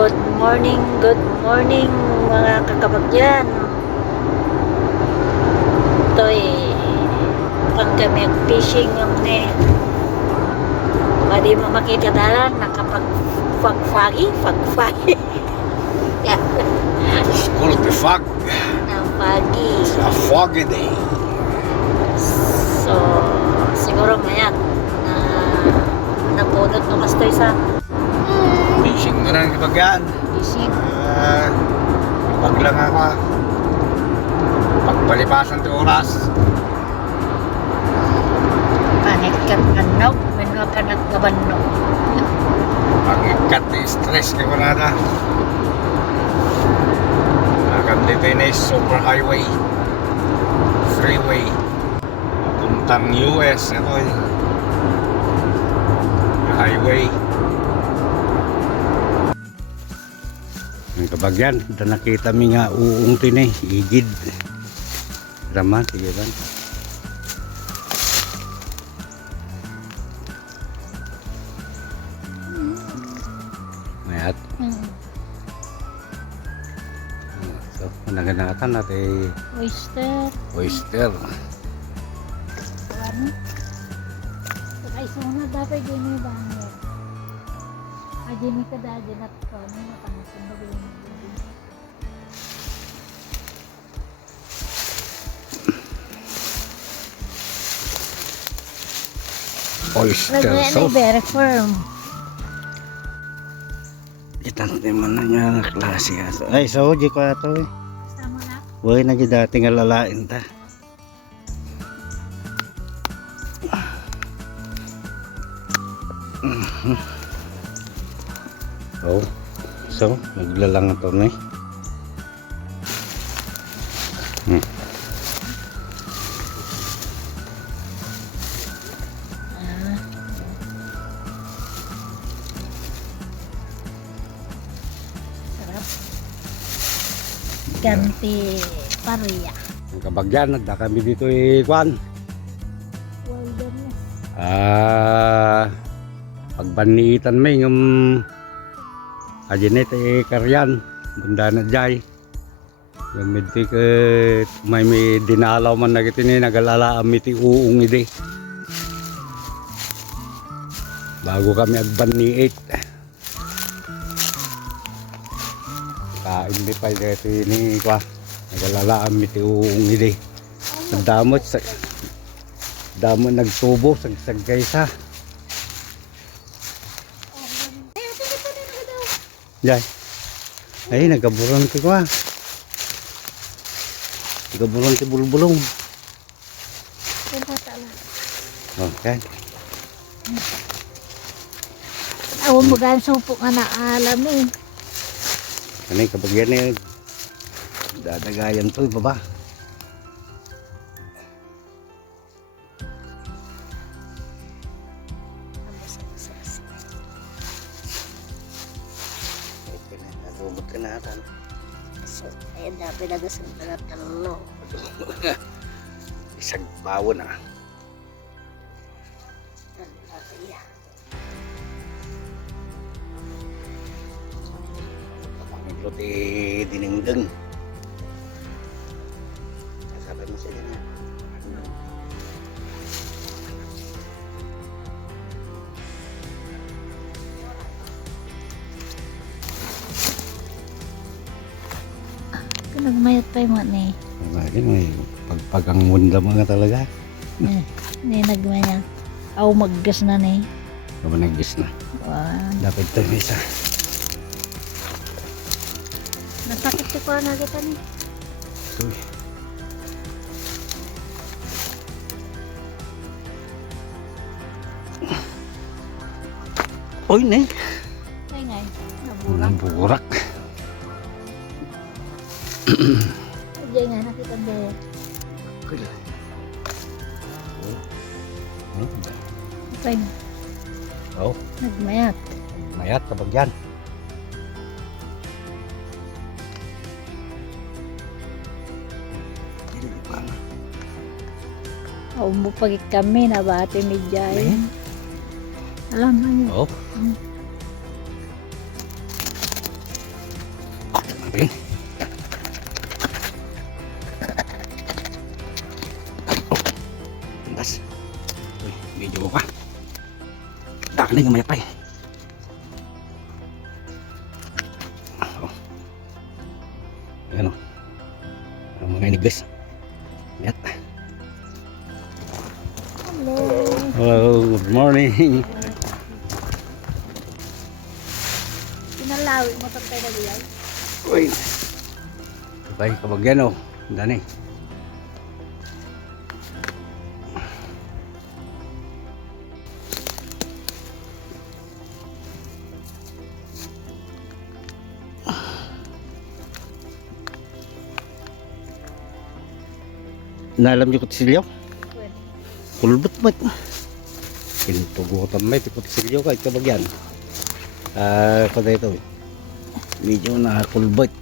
good morning mga kakabagyan. Ito'y pang kami fishing ng net. Pwede mo makita dalan nakapag-fagfagi. Yeah. It's called the fog. Nafagi. It's a foggy day. So, siguro ngayon na napunot ng kastoy sa Fishing mo na ng kabagyan. fishing. Wag lang ako. Pagpalipasan to oras. Panikat kanaw, menwa kanat gabanno. Pag-ikat na stress ka ko nada. Nakam dito na super highway. Freeway. Papuntang US ito eh. Highway. Ang kabagyan, da nakita mi nga uong tin eh, igid. Rama, sige ba? Mayat. So, naganakan natin oyster. Ay, sana dapat gini banget. Aja ni kada aja nak kau ni makan sendiri. Oyster sauce. Very firm. Itang naman na niya na klase ato. Ay, so, di ko ato eh. Sama na. Buhay na dyan dating alalain ta. Oh, so, naglalang ito na eh. Sarap. Ganti paria. Ang kabagyan, nagda kami dito eh, Kwan. Wilderness. Pagbanitan may ng ajinet eh karyan. Bunda na jay. Gamit ka may dinalaw man na kitini nagalala amiti uung ide. Bago kami agbaniit. Kain di pa dito ni kwa. Nagalala amiti uung ide. Damot sa damo nagtubo sagsag kaysa. Jay. Ay nagaburon ti kwa. Nagaburon ti bulbulong. Okay. Awan mo gan supo nga na alam eh. Kanay kabagyan eh. Dadagayan to baba. Robot ka na atan. So, ay dapat nagasan na tanong. Isang bawo na. Pangilo ti dinengdeng. Sabi mo sila na. Nagmayat pa yung mga ni. May pagpagang munda mga talaga. Ni nagmayat. Aw maggas na ni. Kaba nag-gis na. Wow. Dapat ito yung isa. Nasakit si ko na kita ni. Uy. Uy, ne. Ay ngay. Nabulang. Burak. Diyan nga nakita din. Okay. Oh, Nagmayat. mayat kabagyan. Aw mo pag kami na bati ni Jay. Alam mo yun. Oh. Okay. Andas. Uy, medyo ka. Dakaling ang mayapay. Oh. Ayan o. Ang mga iniglis. Mayat. Hello. Hello, good morning. Pinalawi mo ito tayo na gulay. Uy. Sabay, kabagyan o. Dani. Nalam niyo kutsilyo? Kulbot ba? Pintugutan may kutsilyo kahit kabagyan. Kada ito medyo nakakulbot.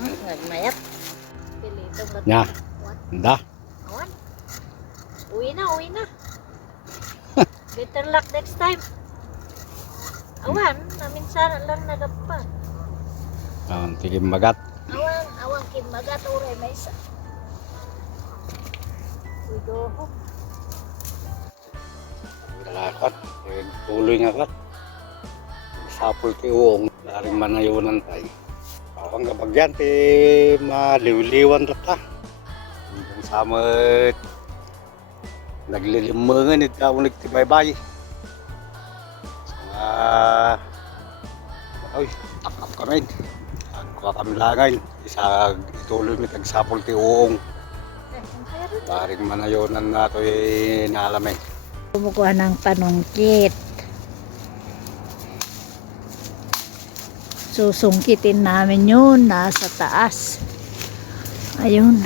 Nagmayat. Pilito ba? Nya, What? handa. Awan. Uwi na, uwi na. Better luck next time. Awan, namin sana lang nagapa. Tigim magat. Awan, awan kimagat uray may isa. We go home. Galakot, tuloy nga kat. Sapol ti uong, daring manayunan tayo. Awang kabagyan, ti maliw-liwan ta. Hanggang samot, naglilimangan, ikaw nagtibaybay. Ay, takap ka rin. Agwa kami langay, isa ituloy mi tagsapol ti uong. Daring manayunan na ito naalamay. Kumukuha ng panungkit. Susungkitin namin yun nasa taas. Ayun.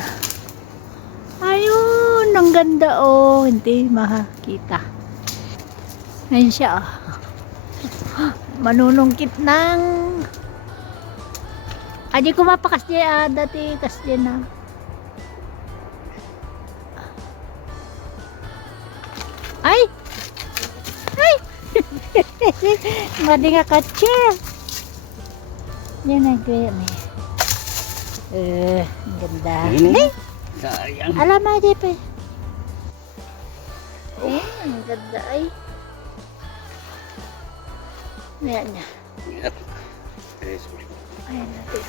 Ayun, ang ganda oh. Hindi makakita. Ayun siya oh. Manunungkit ng di ko mapakas diya dati kas diya na. Ay! Ay! Madi nga katsa. Yan na gaya ni. Ang ganda. Ini, sayang. Alam mo di pa. Ang ganda ay. Yan niya. Ingat. Ayan natin.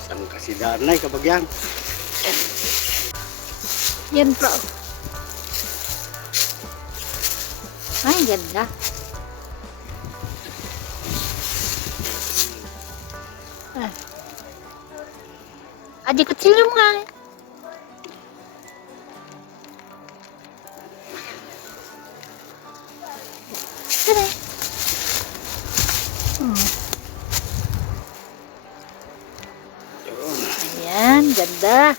Isang kasidaan na kabagyan. Yan po. Ay, ang ganda. Adi kecil yung nga eh. Tara. Ayan, ganda.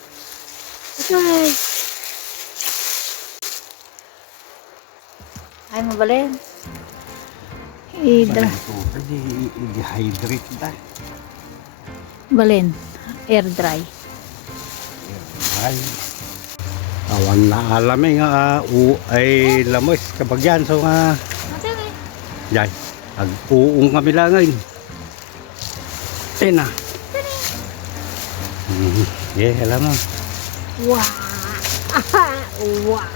Okay. Ay, mabalin. Ida. I-dehydrate na. Balin. Air dry. Ay. Awan na alam nga ay lamos kabagyan so nga yan ag-uong kami lang ngayon. Tina. Yeah, alam mo. Wow. Wow.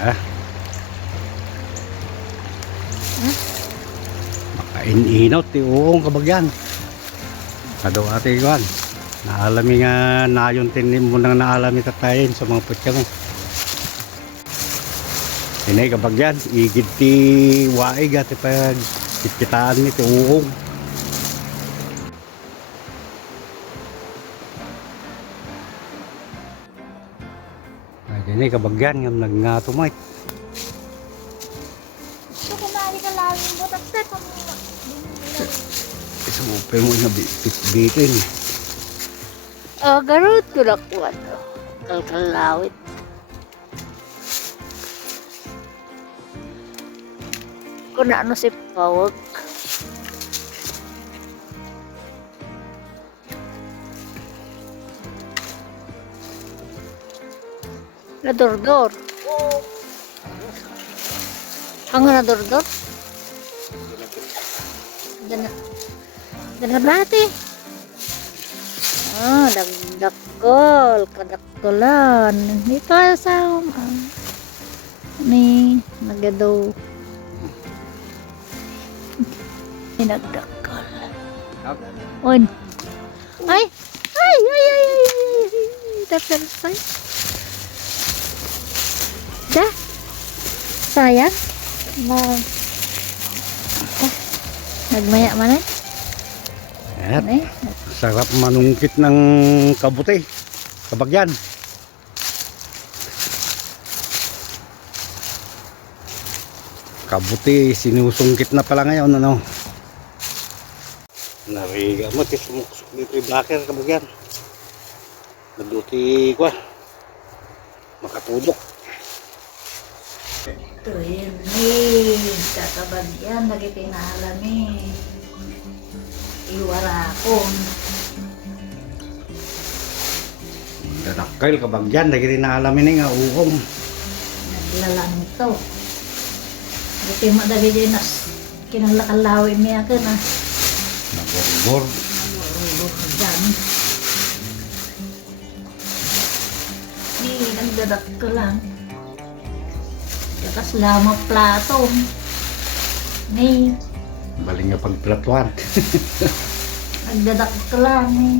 Ah. Makain-inaw ti uong kabagyan. Kado ate iguan. Naalami nga nayon tinim mo nang naalami tatayin sa mga putya mo. Inay kabagyan, igid ti waig at pag kitaan ni ti uong. Ay, inay kabagyan nga nagngatumay. Ito kunali ka lawin mo. Tapos kung Isupe mo na bitin. garut ko na kuha to. Kalkalawit. Kung ano si Pawag. Nadurdor. Ang nadurdor? Ganap natin. Dagdakol. Kadakkolan. Hindi pa sa ni nagadaw. Nagdakol. On. Ay! Tapos ay. Da. Sayang. Nagmaya man eh. At sarap manungkit ng kabuti. Kabagyan. Kabuti, sinusungkit na pala ngayon, ano? Nariga mo, tisumuksok dito yung blacker, kabagyan. Naduti ko, makatulog. Ito yun eh. Kakabagyan, lagi pinahalam eh. Iwara ako. Dadakkel, kabagyan, lagi rin naalamin nga, uong. Naglalang ito. Buti mo dagi dyan na kinalakalawi niya ka na. Naborbor. Naborbor dyan. Nagdadak ko lang. Katas lamang plato. Ni. Baling nga pagplatuan. Nagdadak ko lang eh.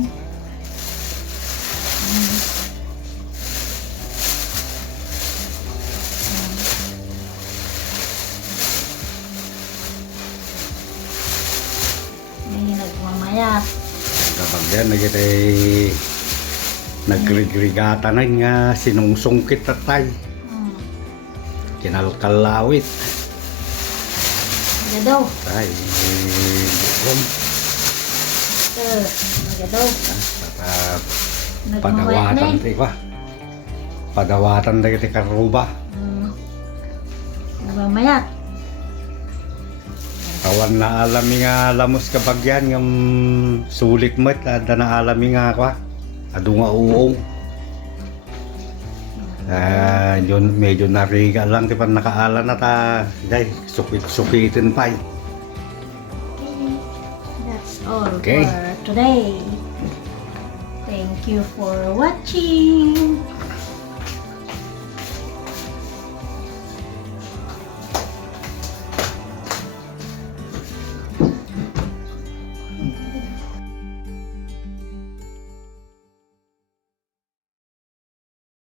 Nagmamayat. Kabagyan, nagitay nagrigrigata na nga sinungsungkit tatay. Kinalkalawit. Magadaw. Tay, bukom. Magadaw. At Nagmamayat na padawatan eh. tayo ba? Padawatan tayo tayo karuba. Nagmamayat. Kawan na alami nga lamos kabagyan ng sulit mo at na alami nga kwa. Ado nga uong. Yun, medyo nariga lang di pa nakaala na ta. Day, sukitin pa. That's all Okay. for today. Thank you for watching.